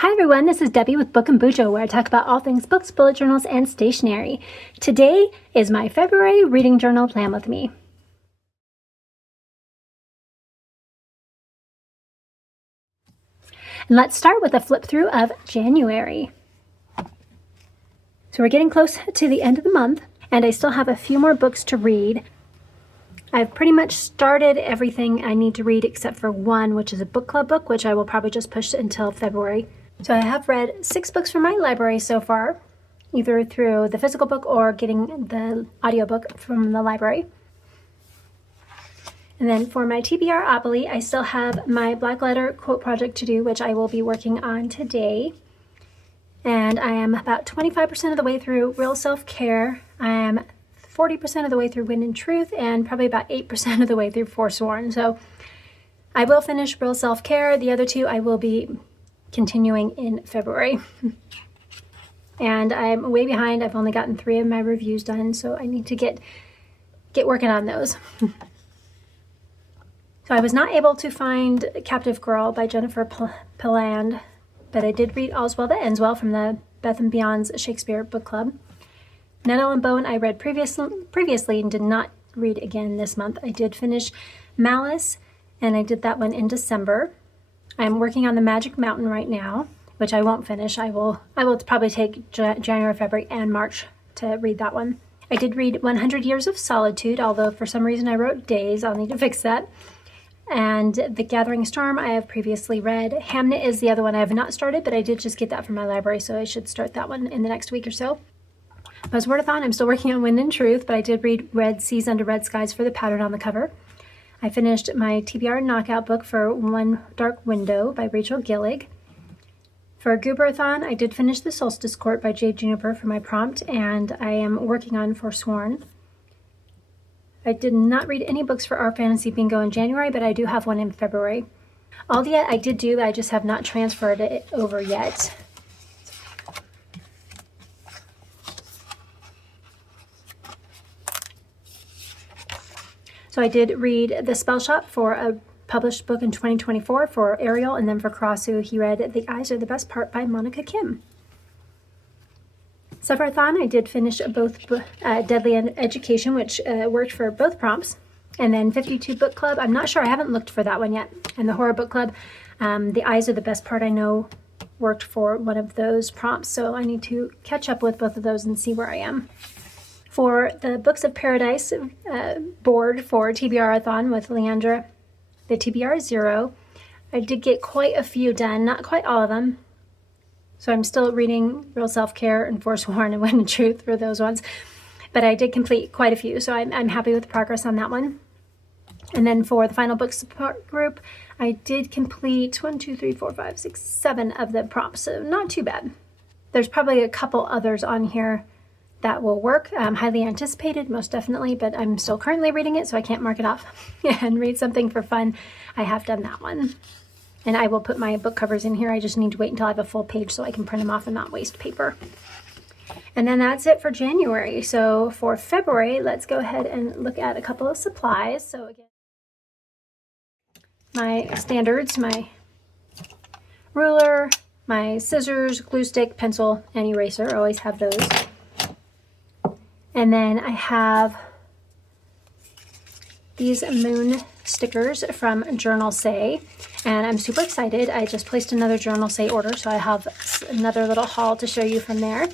Hi everyone, this is Debbie with Book and BuJo, where I talk about all things books, bullet journals, and stationery. Today is my February reading journal plan with me. And let's start with a flip through of January. So we're getting close to the end of the month, and I still have a few more books to read. I've pretty much started everything I need to read except for one, which is a book club book, which I will probably just push until February. So I have read 6 books from my library so far, either through the physical book or getting the audiobook from the library. And then for my TBRopoly, I still have my black letter quote project to do, which I will be working on today. And I am about 25% of the way through Real Self-Care. I am 40% of the way through Wind and Truth, and probably about 8% of the way through Forsworn. So I will finish Real Self-Care. The other two I will be continuing in February. And I'm way behind. I've only gotten 3 of my reviews done, so I need to get working on those. So I was not able to find Captive Girl by Jennifer Pilland, but I did read All's Well That Ends Well from the Beth and Beyond's Shakespeare book club. Nettle and Bone I read previously and did not read again this month. I did finish Malice, and I did that one in December. I'm working on the Magic Mountain right now, which I won't finish. I will probably take January, February, and March to read that one. I did read 100 Years of Solitude, although for some reason I wrote days. I'll need to fix that. And The Gathering Storm I have previously read. Hamnet is the other one I have not started, but I did just get that from my library, so I should start that one in the next week or so. Buzzwordathon, I'm still working on Wind and Truth, but I did read Red Seas Under Red Skies for the pattern on the cover. I finished my TBR knockout book for One Dark Window by Rachel Gillig. For Gooberathon, I did finish The Solstice Court by Jade Juniper for my prompt, and I am working on Forsworn. I did not read any books for Our Fantasy Bingo in January, but I do have one in February. Aeldia I did do, I just have not transferred it over yet. So I did read The Spell Shop for a published book in 2024 for Ariel, and then for Krasu, he read The Eyes Are the Best Part by Monica Kim. Sufferathon, I did finish both Deadly Education, which worked for both prompts, and then 52 Book Club. I'm not sure, I haven't looked for that one yet. And the Horror Book Club, The Eyes Are the Best Part, I know worked for one of those prompts, so I need to catch up with both of those and see where I am. For the Books of Paradise board for TBRothon with Leandra, the TBR 0, I did get quite a few done, not quite all of them. So I'm still reading Real Self-Care and Forsworn and Wind and Truth for those ones. But I did complete quite a few, so I'm happy with the progress on that one. And then for the final book support group, I did complete 7 of the prompts, so not too bad. There's probably a couple others on here that will work. Highly anticipated, most definitely, but I'm still currently reading it, so I can't mark it off. And read something for fun, I have done that one. And I will put my book covers in here. I just need to wait until I have a full page so I can print them off and not waste paper. And then that's it for January. So for February, let's go ahead and look at a couple of supplies. So again, my standards, my ruler, my scissors, glue stick, pencil, and eraser. I always have those. And then I have these moon stickers from Journal Say, and I'm super excited. I just placed another Journal Say order, so I have another little haul to show you from there.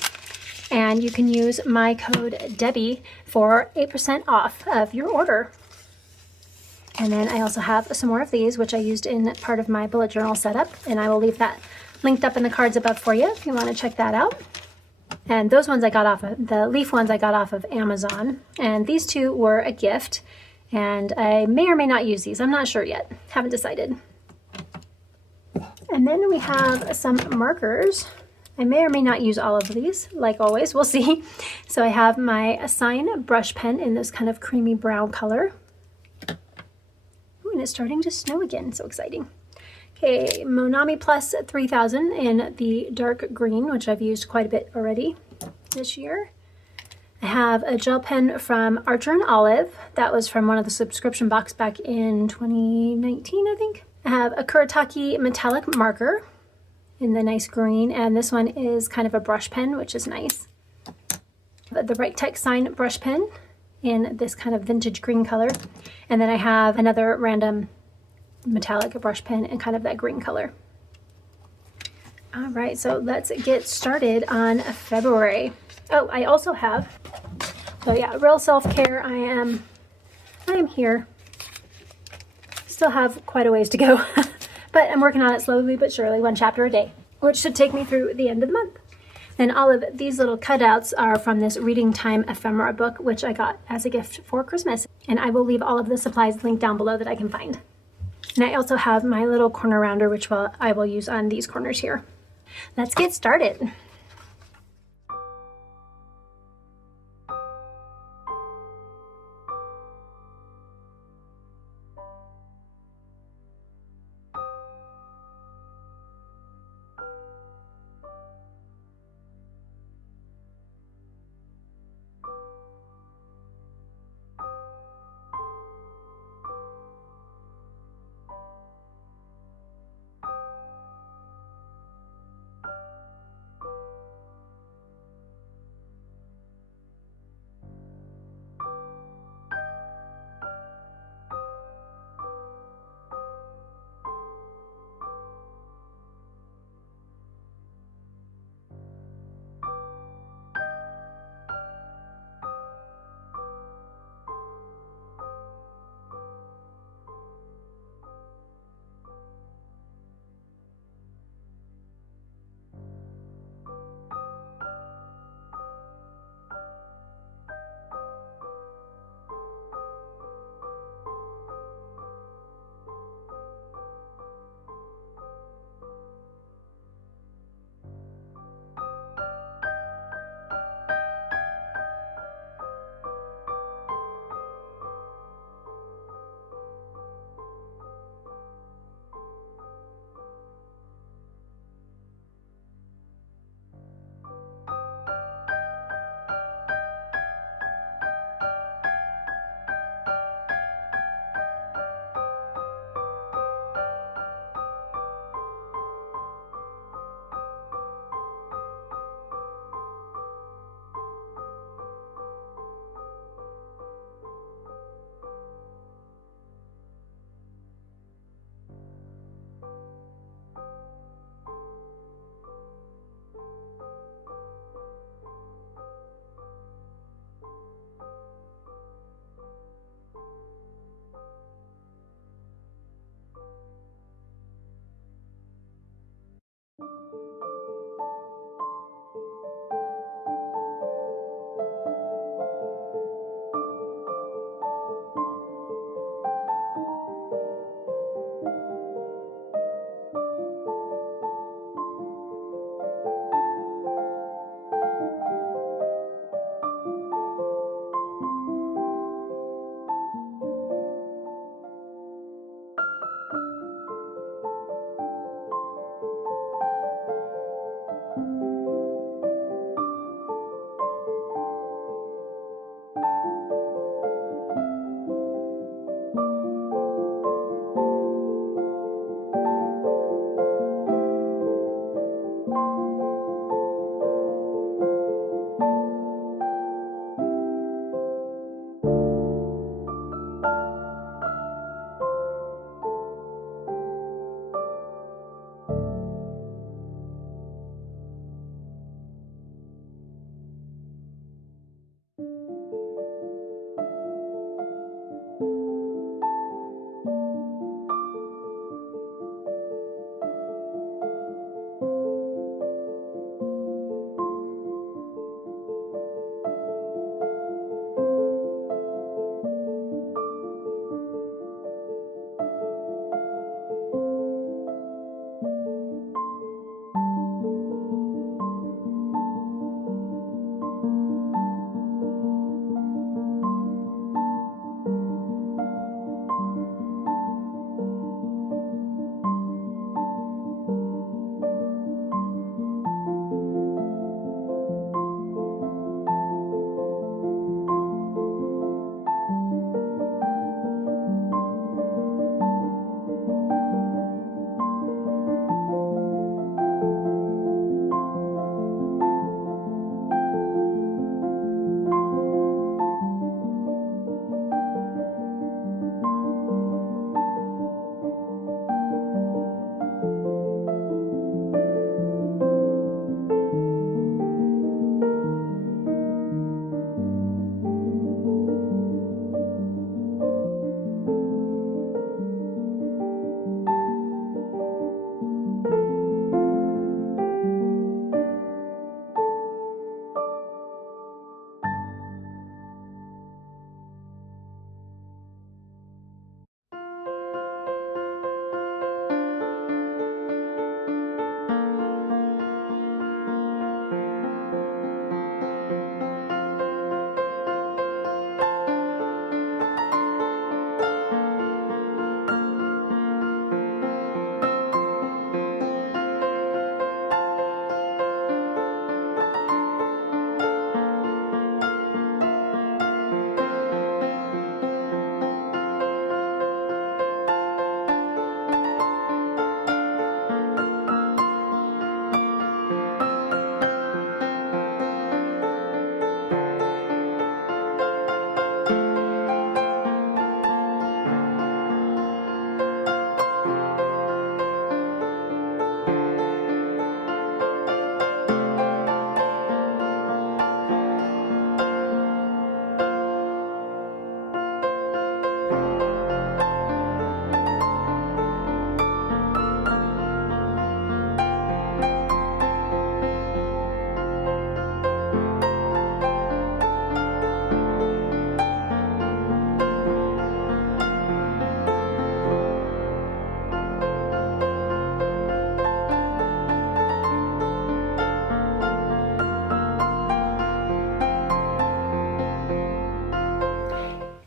And you can use my code Debbie for 8% off of your order. And then I also have some more of these, which I used in part of my bullet journal setup, and I will leave that linked up in the cards above for you if you want to check that out. And those ones I got off of, the leaf ones I got off of Amazon. And these two were a gift. And I may or may not use these. I'm not sure yet. Haven't decided. And then we have some markers. I may or may not use all of these, like always. We'll see. So I have my Assign brush pen in this kind of creamy brown color. Ooh, and it's starting to snow again. So exciting. Okay, Monami Plus 3000 in the dark green, which I've used quite a bit already this year. I have a gel pen from Archer and Olive. That was from one of the subscription box back in 2019, I think. I have a Kuretake metallic marker. in the nice green, and this one is kind of a brush pen, which is nice. The Right Text Sign brush pen in this kind of vintage green color, and then I have another random metallic brush pen in kind of that green color. All right, so let's get started on February. Oh, I also have, so yeah, real self-care. I am here. Still have quite a ways to go, but I'm working on it slowly but surely, one chapter a day, which should take me through the end of the month. And all of these little cutouts are from this Reading Time ephemera book, which I got as a gift for Christmas. And I will leave all of the supplies linked down below that I can find. And I also have my little corner rounder, which I will use on these corners here. Let's get started.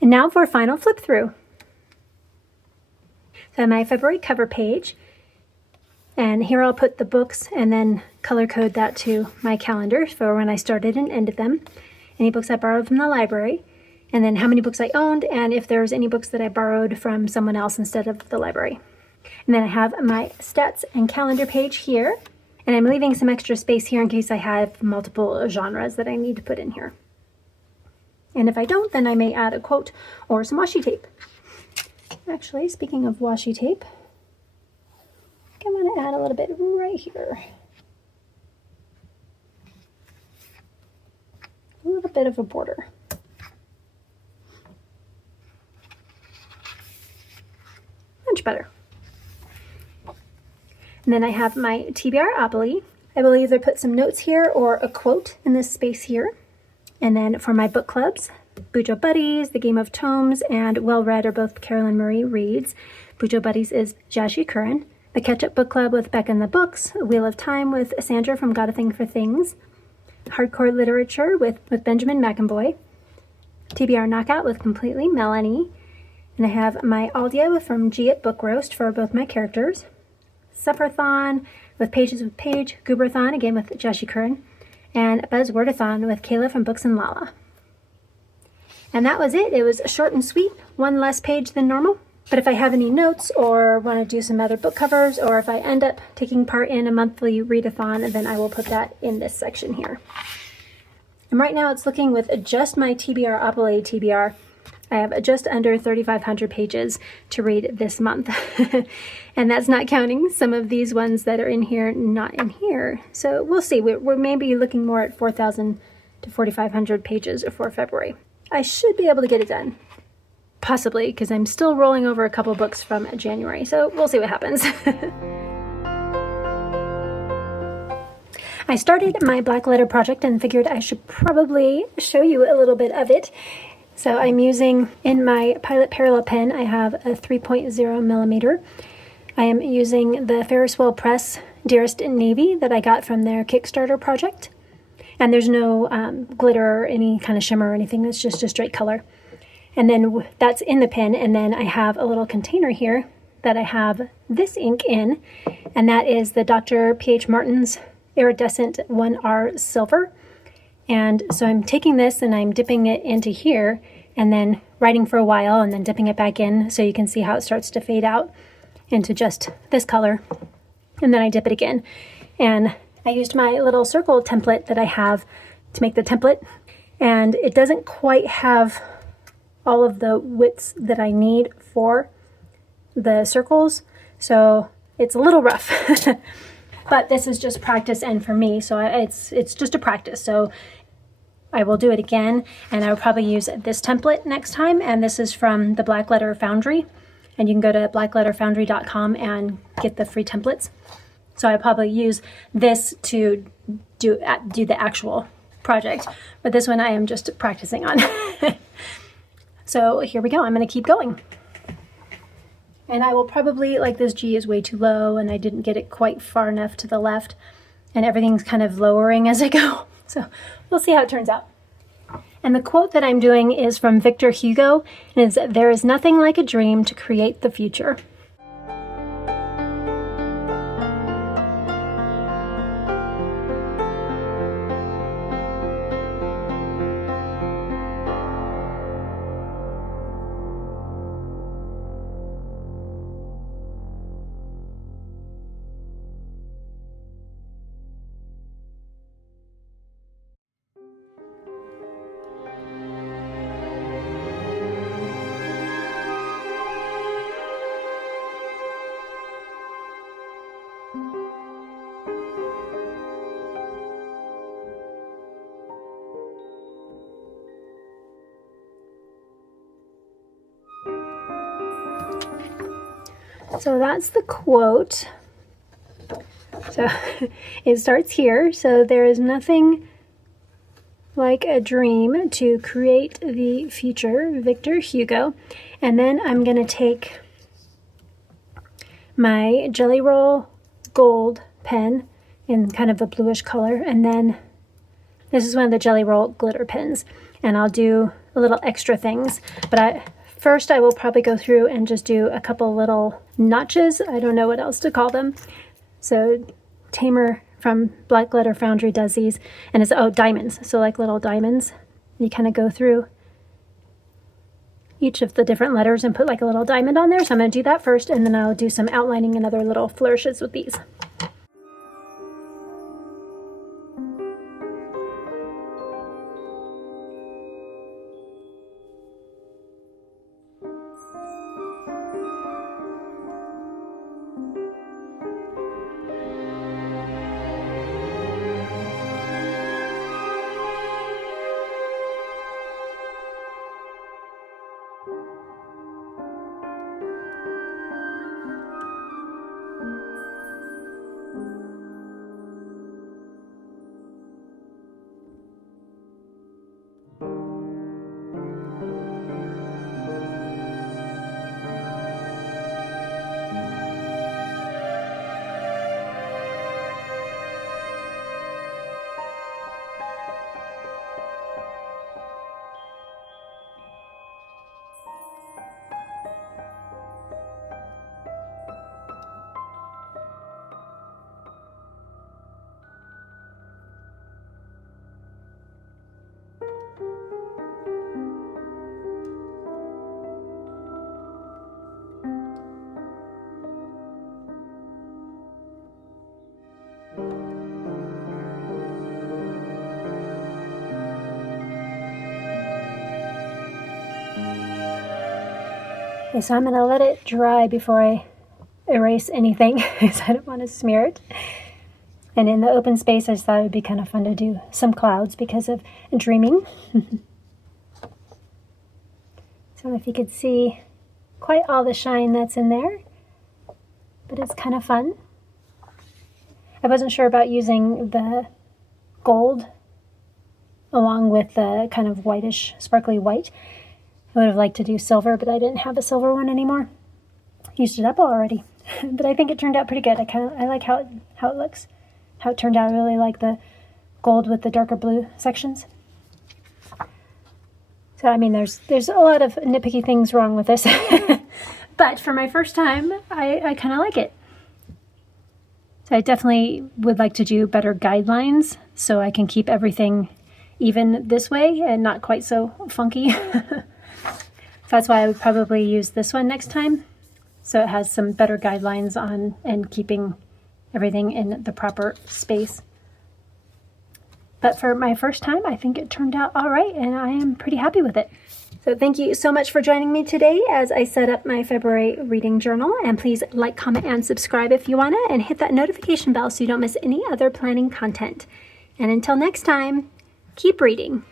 And now for final flip through. So my February cover page, and here I'll put the books and then color code that to my calendar for when I started and ended them, any books I borrowed from the library, and then how many books I owned, and if there's any books that I borrowed from someone else instead of the library. And then I have my stats and calendar page here, and I'm leaving some extra space here in case I have multiple genres that I need to put in here. And if I don't, then I may add a quote or some washi tape. Actually, speaking of washi tape, I'm going to add a little bit right here. A little bit of a border. Much better. And then I have my TBRopoly. I will either put some notes here or a quote in this space here. And then for my book clubs, BuJo Buddies, The Game of Tomes, and Well Read are both Carolyn Marie Reads. BuJo Buddies is Jashi Curran. The Catch-Up Book Club with Beck and the Books. Wheel of Time with Sandra from Got a Thing for Things. Hardcore Literature with Benjamin McAvoy. TBR Knockout with Completely Melanie. And I have my Aeldia from G at Book Roast for both my characters. Supperthon with Pages with Paige. Gooberathon, again with Jashi Curran. And Buzzwordathon with Kayla from Books and Lala. And that was it. It was short and sweet, one less page than normal. But if I have any notes or want to do some other book covers, or if I end up taking part in a monthly readathon, then I will put that in this section here. And right now it's looking with just my TBRopoly TBR. I have just under 3,500 pages to read this month. And that's not counting some of these ones that are in here, not in here. So we'll see. We're maybe looking more at 4,000 to 4,500 pages for February. I should be able to get it done. Possibly, because I'm still rolling over a couple books from January. So we'll see what happens. I started my black letter project and figured I should probably show you a little bit of it. So I'm using, in my Pilot Parallel pen, I have a 3.0 millimeter. I am using the Ferris Wheel Press Dearest Navy that I got from their Kickstarter project. And there's no glitter or any kind of shimmer or anything. It's just a straight color. And then that's in the pen. And then I have a little container here that I have this ink in. And that is the Dr. P.H. Martin's Iridescent 1R Silver. And so I'm taking this and I'm dipping it into here and then writing for a while and then dipping it back in so you can see how it starts to fade out into just this color. And then I dip it again. And I used my little circle template that I have to make the template. And it doesn't quite have all of the widths that I need for the circles. So it's a little rough. But this is just practice, and for me, so it's just a practice. So I will do it again, and I will probably use this template next time. And this is from the Black Letter Foundry, and you can go to blackletterfoundry.com and get the free templates. So I probably use this to do the actual project, but this one I am just practicing on. So here we go. I'm going to keep going. And I will probably, like, this G is way too low and I didn't get it quite far enough to the left, and everything's kind of lowering as I go. So we'll see how it turns out. And the quote that I'm doing is from Victor Hugo, and it's, "There is nothing like a dream to create the future." So that's the quote. So it starts here. So there is nothing like a dream to create the future, Victor Hugo. And then I'm going to take my Jelly Roll Gold pen in kind of a bluish color. And then this is one of the Jelly Roll glitter pens. And I'll do a little extra things. But first I will probably go through and just do a couple little notches. I don't know what else to call them. So Tamer from Black Letter Foundry does these, and it's, oh, diamonds. So like little diamonds. You kind of go through each of the different letters and put like a little diamond on there. So I'm going to do that first, and then I'll do some outlining and other little flourishes with these. Okay, so I'm going to let it dry before I erase anything because I don't want to smear it. And in the open space, I just thought it would be kind of fun to do some clouds because of dreaming. So if you could see quite all the shine that's in there, but it's kind of fun. I wasn't sure about using the gold along with the kind of whitish, sparkly white. I would have liked to do silver, but I didn't have a silver one anymore. Used it up already. But I think it turned out pretty good. I like how it looks. How it turned out. I really like the gold with the darker blue sections. So I mean, there's a lot of nitpicky things wrong with this. But for my first time, I kind of like it. So I definitely would like to do better guidelines so I can keep everything even this way and not quite so funky. So that's why I would probably use this one next time. So it has some better guidelines on and keeping everything in the proper space. But for my first time, I think it turned out all right, and I am pretty happy with it. So thank you so much for joining me today as I set up my February reading journal. And please like, comment, and subscribe if you want to, and hit that notification bell so you don't miss any other planning content. And until next time, keep reading.